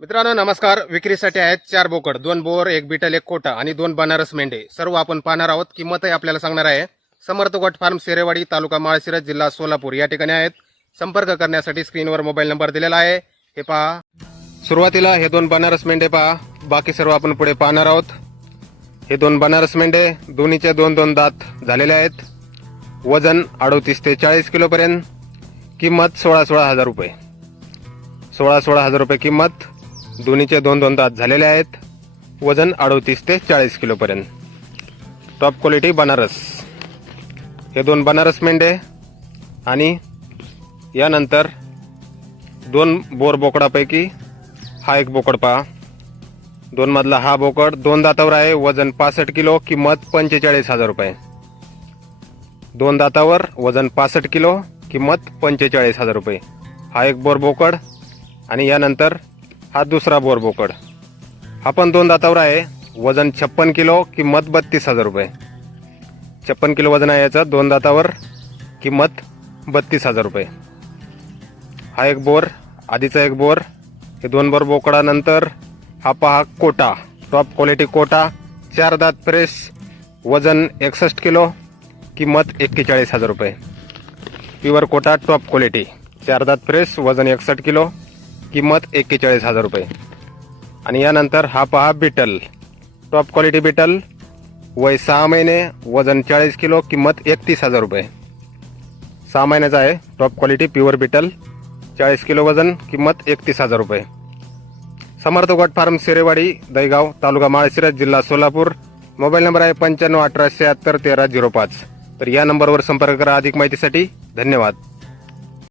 मित्रांनो नमस्कार. विक्रीसाठी आहेत चार बोकड. दोन बोर एक बिटल एक कोटा आणि दोन बनारस मेंढे. सर्व आपण पाहणार आहोत. किंमतही आपल्याला सांगणार आहे. समर्थ गोट फार्म शेरेवाडी तालुका माळशिरस जिल्हा सोलापूर. या ठिकाणी आहेत. संपर्क करण्यासाठी स्क्रीनवर मोबाईल नंबर दिलेला आहे. हे पहा. सुरुवातीला हे दोन बनारस मेंढे पहा. बाकी सर्व आपण पुढे पाहणार आहोत. हे दोन बनारस मेंढे दोन्हीचे दोन दोन दात झालेले आहेत. वजन अडोतीस ते चाळीस किलोपर्यंत. किंमत सोळा सोळा हजार रुपये. सोळा सोळा हजार रुपये किंमत. दोन्हीचे दोन दोन दात झालेले आहेत. वजन अडोतीस ते चाळीस किलोपर्यंत टॉप क्वालिटी बनारस. हे दोन बनारस मेंढे आणि यानंतर दोन बोर बोकडापैकी हा एक बोकड पहा. दोन मधला हा बोकड दोन दातावर आहे. वजन पासष्ट किलो किंमत पंचेचाळीस हजार रुपये. दोन दातावर वजन पासष्ट किलो किंमत पंचेचाळीस हजार रुपये. हा एक बोर बोकड आणि यानंतर हा दुसरा बोरबोकड हा पण दोन दातावर आहे. वजन छप्पन किलो किंमत बत्तीस हजार रुपये. छप्पन किलो वजन आहे याचं. दोन दातावर किंमत बत्तीस हजार रुपये. हा एक बोर आधीचा एक बोर. हे दोन बोर बोकडानंतर हा पहा कोटा. Top quality Kota. चार दात प्रेस वजन एकसष्ट किलो. किंमत एक्केचाळीस हजार रुपये. प्युअर कोटा टॉप क्वालिटी चार दात प्रेस वजन एकसष्ट किलो. किंमत एक्केचाळीस हजार रुपये. आणि यानंतर हा पहा बिटल. Top quality beetle. वय सहा महिने वजन चाळीस किलो किंमत एकतीस हजार रुपये. सहा महिन्याचा आहे. Top quality pure Beetal. चाळीस किलो वजन किंमत एकतीस हजार रुपये. समर्थ गोट फार्म सिरेवाडी दैगाव तालुका माळशिरस जिल्हा सोलापूर. मोबाईल नंबर आहे पंच्याण्णव अठरा शहात्तर तेरा झिरो पाच. तर या नंबरवर संपर्क करा अधिक माहितीसाठी. धन्यवाद.